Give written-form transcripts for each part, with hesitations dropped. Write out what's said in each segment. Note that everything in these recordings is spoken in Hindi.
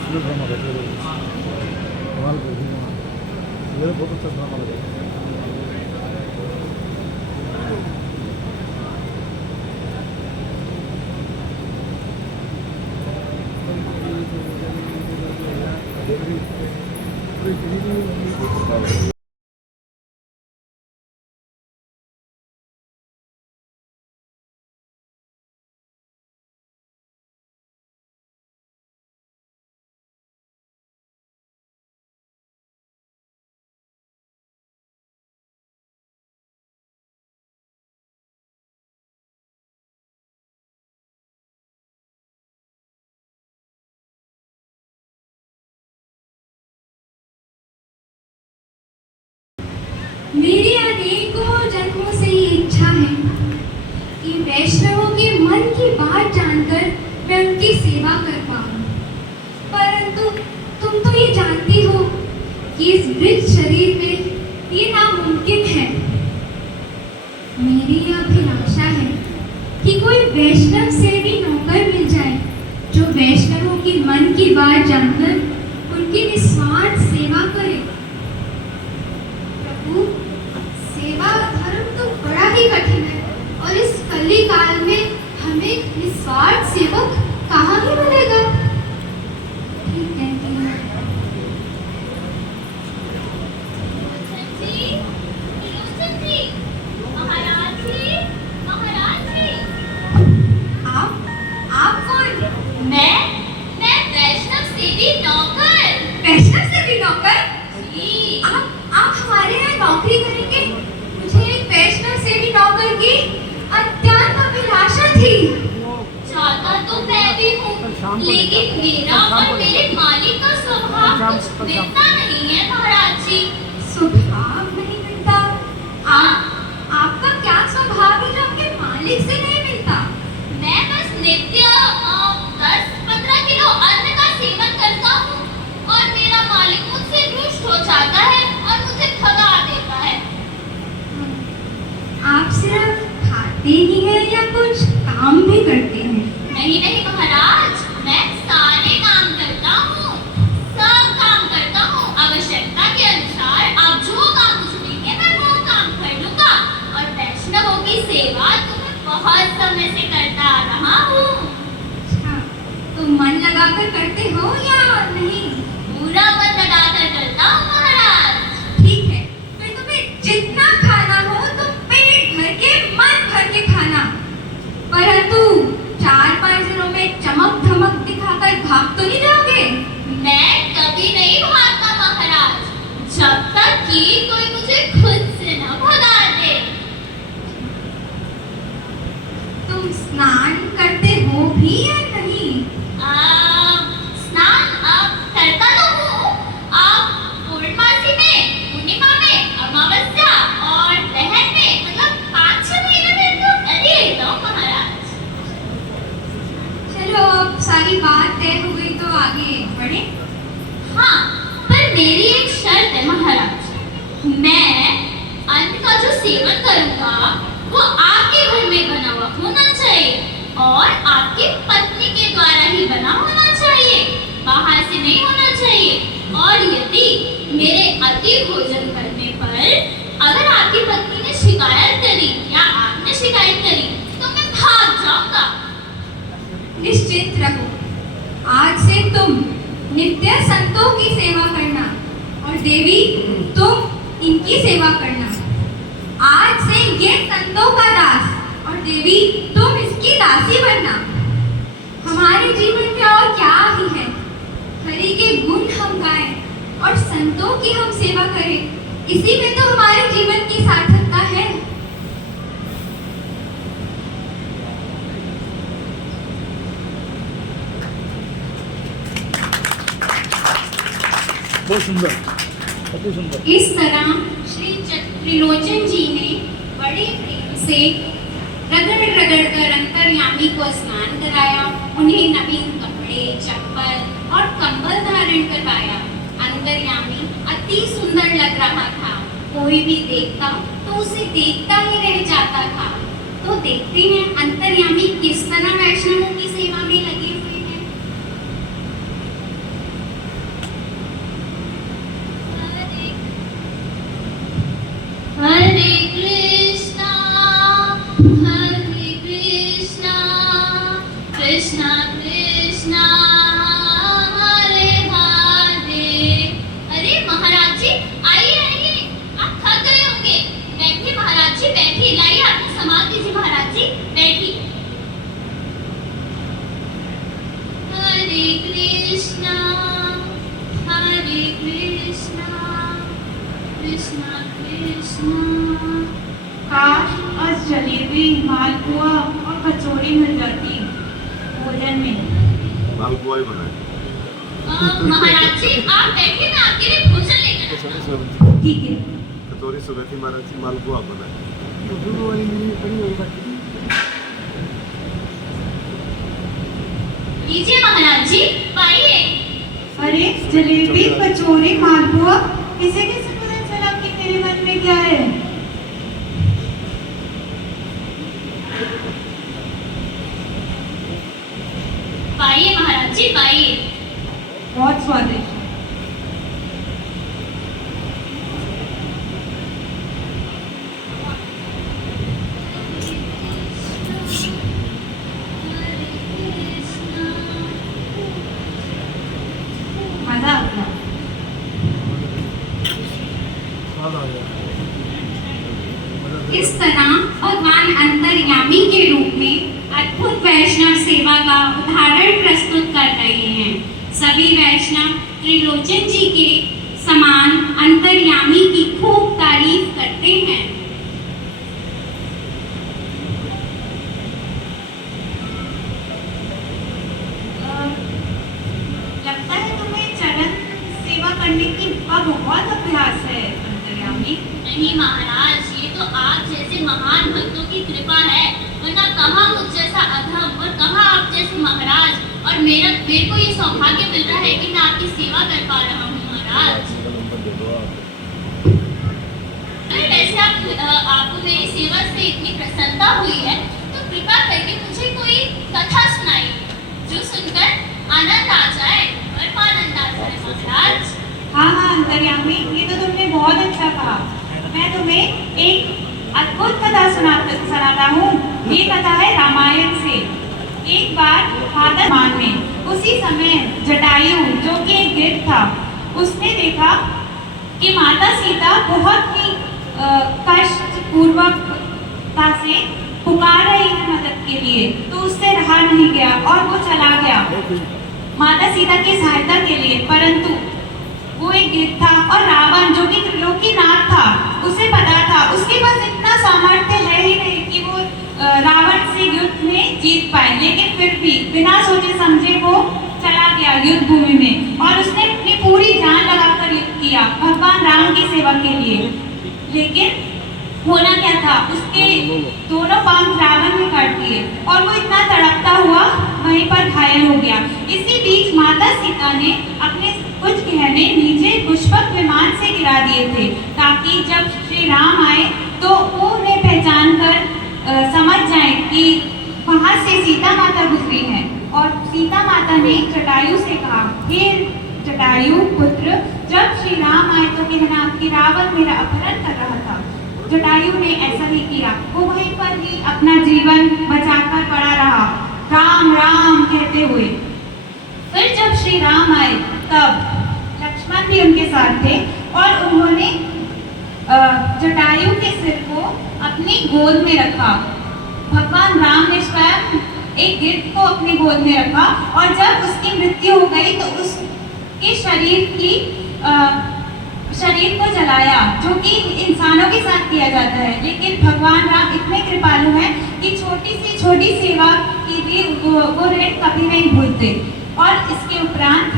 सुंदर ड्रामा करते हैं, कमाल करते हैं, ये बहुत अच्छा ड्रामा लगा। मेरी अनेकों जन्मों से ये इच्छा है कि वैष्णवों के मन की बात जानकर मैं उनकी सेवा कर पाऊं, परंतु तुम तो ये जानती हो कि इस वृद्ध शरीर में ये नामुमकिन है। मेरी यह अभिलाषा है कि कोई वैष्णव सेवी नौकर मिल जाए जो वैष्णवों की मन की बात जानकर उनकी निस्वार्थ सेवा करे। प्रभु, सेवा धर्म तो बड़ा ही कठिन है और इस कली काल में हमें निस्वार्थ सेवक कहाँ ही मिलेगा। ठीक कहती हैं। आप कौन? मैं वैष्णव सेवी नौकर। वैष्णव सेवी नौकर? जी। आप हमारे यहाँ नौकरी करेंगे? मुझे एक वैष्णव सेवी नौकर की अत्यंत अभिलाषा थी। चाहता तो मैं भी हूँ, लेकिन मेरा और मेरे मालिक का स्वभाव कुछ मिलता नहीं है महाराज जी। स्वभाव नहीं मिलता? आपका क्या स्वभाव है जो आपके मालिक से नहीं मिलता? मैं बस नित्य 10-15 किलो अन्न का सेवन करता हूँ और मेरा मालिक मुझसे रुष्ट हो जाता है और मुझे भगा देता है। आप सिर्फ खाते ही हैं या कुछ काम भी करते हैं? नहीं नहीं महाराज, मैं सारे काम करता हूँ, सब काम करता हूँ। आवश्यकता के अनुसार आप जो काम मुझे देंगे मैं वो काम कर लूँगा और वैष्णवों की सेवा तो मैं बहुत समय से करता आ रहा हूँ। अच्छा, तो मन लगाकर करते हो या नहीं? पूरा मन लगाकर करता हूँ महाराज। ठीक है, फिर तुम्हें जितना खाना हो तुम पेट भर के मन भर के खाना, परंतु 4-5 दिनों में चमक धमक दिखाकर भाग तो नहीं जाओगे? मैं कभी नहीं भागता महाराज, जब तक कि कोई मुझे खुद से न भगा दे। तुम स्नान करते हो भी या नहीं? स्नान करता तो हूँ। पूर्णमासी में, पूर्णिमा में, अमावस्या और ग्रहण में, मतलब 5-6 महीने में तो कर ही लेता हूँ महाराज। चलो, अब सारी बात तय हो गई तो आगे बढ़े। हाँ, पर मेरी एक शर्त है महाराज। मैं अन्न का जो सेवन करूँगा वो आपके घर में बना हुआ होना चाहिए और आपकी पत्नी के द्वारा ही बना होना चाहिए, बाहर से नहीं होना चाहिए। और यदि मेरे अति भोजन करने पर अगर आपकी पत्नी ने शिकायत करी या आपने शिकायत करी तो मैं भाग जाऊंगा। निश्चित रहो, आज से तुम नित्य संतों की सेवा करना और देवी तुम इनकी सेवा करना। आज से ये संतों का दास और देवी तुम इसकी दासी बनना। हमारे जीवन में और क्या ही है, हरि के गुण हम गाएं और संतों की हम सेवा करें, इसी में तो हमारे जीवन की सार्थकता है। बहुत सुंदर, अति सुंदर। इस तरह श्री त्रिलोचन जी ने बड़े प्रेम से रगड़ रगड़ कर अंतर्यामी को स्नान कराया, उन्हें नवीन कपड़े, चप्पल और कंबल धारण करवाया। अंतर्यामी अति सुंदर लग रहा था, कोई भी देखता तो उसे देखता ही रह जाता था। तो देखते हैं अंतर्यामी किस तरह वैष्णवों की सेवा में लगे हुए हैं। हरे कृष्णा कृष्णा कृष्णा हरे हरे। अरे महाराज जी आइए आइए, आप थक गए होंगे। बैठिए महाराज जी बैठिए, लाइए आपको सामान दीजिए महाराज जी, बैठिए। हरे कृष्णा कृष्णा कृष्णा। काश आज जलेबी, मालपुआ और कचौड़ी मिल जाती भोजन में। मालपुआ ही बनाए। महाराज जी आप बैठिए, मैं आपके लिए भोजन लेकर आता हूं। ठीक है। कटोरी सुबह थी महाराज जी, मालपुआ बनाए। शुरू वाली मेरी पड़ी हुई बाकी लीजिए महाराज जी पाइए। अरे जलेबी, कचौड़ी, मालपुआ, किसे किसे पता चला कि मेरे मन में क्या है? पाइए महाराज जी पाइए। बहुत स्वादिष्ट। मजा आ गया। स्वाद आ गया। इस तरह भगवान अंतर्यामी के रूप में अद्भुत वैष्णव सेवा का उदाहरण प्रस्तुत कर रहे हैं। सभी वैष्णव त्रिलोचन जी के समान अंतर्यामी की खूब तारीफ करते हैं। लगता है तुम्हें चरण सेवा करने की बहुत अभ्यास है अंतर्यामी। नहीं महाराज, ये तो आप जैसे महान भक्तों की कृपा है, वरना कहाँ मुझ जैसा अधम और कहाँ आप जैसे महाराज। और मेरे को ये सौभाग्य मिल रहा है कि मैं आपकी सेवा कर पा रहा हूँ महाराज। अरे वैसे आपको मेरी सेवा से इतनी प्रसन्नता हुई है तो कृपा करके मुझे कोई कथा सुनाइए जो सुनकर आनंद आ जाए, परमानंद आ जाए महाराज। हाँ अंतर्यामी, ये तो तुमने बहुत अच्छा कहा। मैं तुम्हें एक अद्भुत कथा सुनाता हूँ। ये कथा है रामायण से। एक बार भाद्रमान में उसी समय जटायु, जो कि एक गिद्ध था, उसने देखा कि माता सीता बहुत ही कष्ट पूर्वकता से पुकार रही है मदद के लिए, तो उससे रहा नहीं गया और वो चला गया माता सीता की सहायता के लिए। परंतु वो एक गिद्ध था और रावण, जो कि त्रिलोकीनाथ था, उसे पता था उसके पास इतना सामर्थ्य है ही नहीं कि वो रावण से युद्ध में जीत पाए। लेकिन फिर भी बिना सोचे समझे वो चला गया युद्ध भूमि में और उसने अपनी पूरी जान लगाकर युद्ध किया भगवान राम की सेवा के लिए। लेकिन होना क्या था, उसके दोनों पांव रावण ने काट दिए और वो इतना तड़पता हुआ वहीं पर घायल हो गया। इसी बीच माता सीता ने अपने कुछ गहने नीचे पुष्पक विमान से गिरा दिए थे, ताकि जब श्री राम आए तो वो उन्हें पहचान कर समझ जाए कि वहां से सीता माता गुजरी है। और सीता माता ने जटायु से कहा, हे जटायु पुत्र, जब श्री राम आए तो कहना कि रावण मेरा अपहरण कर रहा था। जटायु ने ऐसा ही किया, वो वहीं पर ही अपना जीवन बचाकर पड़ा रहा, राम राम कहते हुए। फिर जब श्री राम आए तब लक्ष्मण भी उनके साथ थे और उन्होंने जटायु के सिर को अपनी गोद में रखा। भगवान राम ने स्वयं एक गिद्ध को अपनी गोद में रखा और जब उसकी मृत्यु हो गई तो उसके शरीर को जलाया, जो कि इंसानों के साथ किया जाता है। लेकिन भगवान राम इतने कृपालु हैं कि छोटी से छोटी सेवा की भी वो ऋण कभी नहीं भूलते। और इसके उपरांत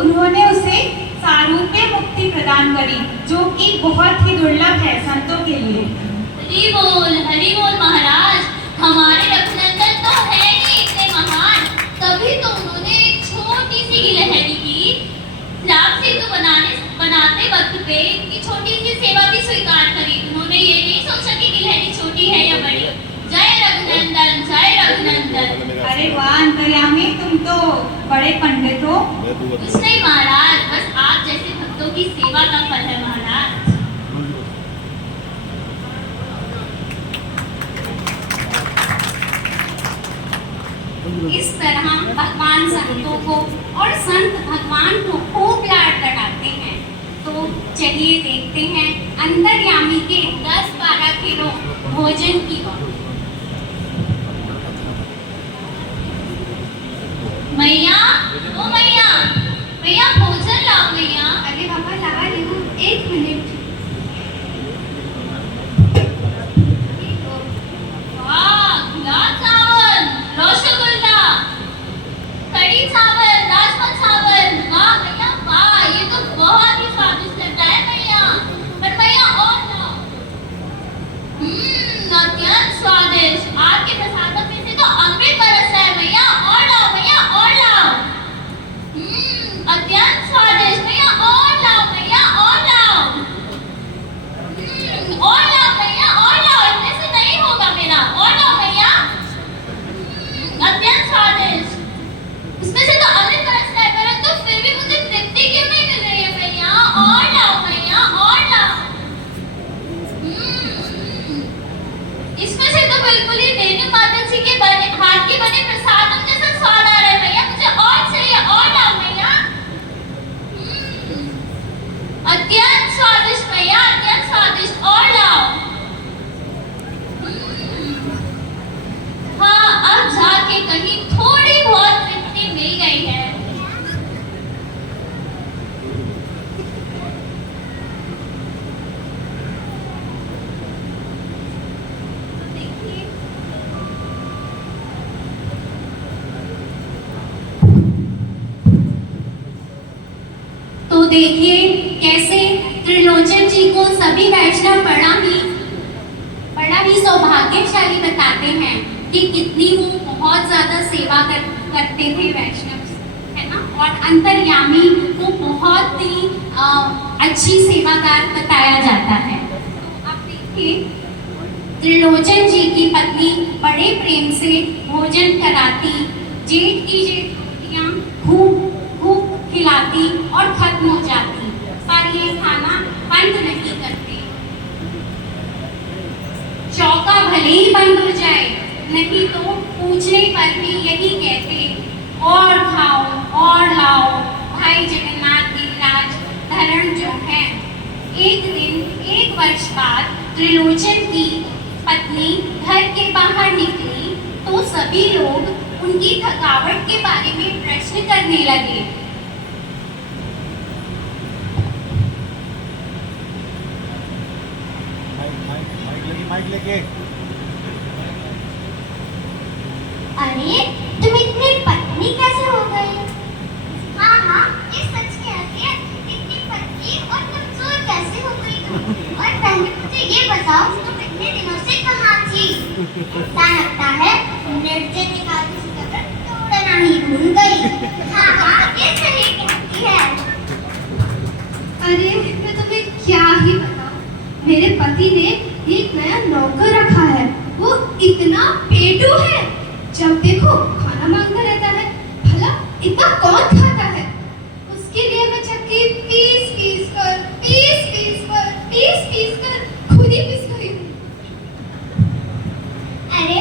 उन्होंने उसे सारूप्य मुक्ति प्रदान करी, जो कि बहुत ही दुर्लभ है संतों के लिए। हरि बोल महाराज, हमारे रघुनंदन तो है ही इतने महान, तभी तो उन्होंने एक छोटी सी गिलहरी की राम सेतु बनाते वक्त पे इतनी छोटी सी सेवा भी स्वीकार करी। उन्होंने ये नहीं सोचा कि गिलहरी छोटी है या बड़ी। जय रघुनंदन, जय रघुनंदन। अरे वाह अंतर्यामी, तुम तो बड़े पंडित हो। कुछ नहीं महाराज, बस आप जैसे भक्तों की सेवा का फल है महाराज। भगवान संतों को और संत भगवान को खूब लाड लड़ाते हैं। तो चलिए देखते हैं अंतर्यामी के 10-12 किलो भोजन की ओर। मैया, ओ मैया, मैया भोजन लाओ मैया। अरे पापा ला रही हूँ, 1 मिनट। वाह, गुलाब चावल, रसगुल्ला, कढ़ी चावल, राजमा चावल, वाह मैया वाह, ये तो बहुत ही स्वादिष्ट लग रहा है मैया। पर मैया और लाओ। अत्यंत स्वादिष्ट, आपके प्रसादों में से तो अमृत बरस रहा है मैया। और लाओ मैया, और लाओ। अत्यंत स्वादिष्ट मैया, और लाओ मैया, और लाओ। और लाओ मैया, और लाओ, इतने से नहीं होगा मेरा। और लाओ मैया। अत्यंत स्वादिष्ट, इसमें से तो अमृत बरस रहा है, परंतु फिर भी मुझे तृप्ति क्यों नहीं मिल रही है मैया। और लाओ मैया, और लाओ। इसमें से तो बिल्कुल ही रेणु माता जी के बने हाथ के बने प्रसादों जैसा स्वाद आ रहा है मैया। मुझे और चाहिए, और लाओ मैया। अत्यंत स्वादिष्ट मैया, अत्यंत स्वादिष्ट, और लाओ। हाँ, अब जाके कहीं थोड़ी बहुत तृप्ति मिल गई है। तो देखिए कैसे त्रिलोचन जी को सभी वैष्णव बड़ा ही सौभाग्यशाली बताते हैं कि कितनी वो बहुत ज्यादा सेवा करते थे वैष्णव, है ना। और अंतर्यामी को बहुत ही अच्छी सेवादार बताया जाता है। तो आप देखिए त्रिलोचन जी की पत्नी बड़े प्रेम से भोजन कराती, जेठ की जेठ रोटियां खूब खिलाती और खत्म हो जाती, पर ये खाना बंद नहीं करते। चौका भले ही बंद हो जाए, नहीं तो पूछने पर भी यही कहते, और खाओ और लाओ। भाई जगन्नाथ गिरिराज धरण जो है, एक दिन 1 वर्ष बाद त्रिलोचन की पत्नी घर के बाहर निकली तो सभी लोग उनकी थकावट के बारे में प्रश्न करने लगे। माइक लेके। अरे तुम इतनी पतली कैसे हो गई? हाँ, ये सच कहती है, इतनी पतली और कमजोर कैसे हो गई तुम? और पहले मुझे ये बताओ, तुम इतने दिनों से कहाँ थी? ऐसा लगता है निर्जन एकादशी का व्रत तोड़ना ही भूल गई। हाँ, ये सही कहती है। अरे मैं तुम्हें क्या ही बताऊं, मेरे पति ने एक नया नौकर रखा है। वो इतना पेटू है, जब देखो खाना मांगता रहता है। भला इतना कौन खाता है? उसके लिए मैं चक्की पीस कर खुद ही पिस गई हूँ। अरे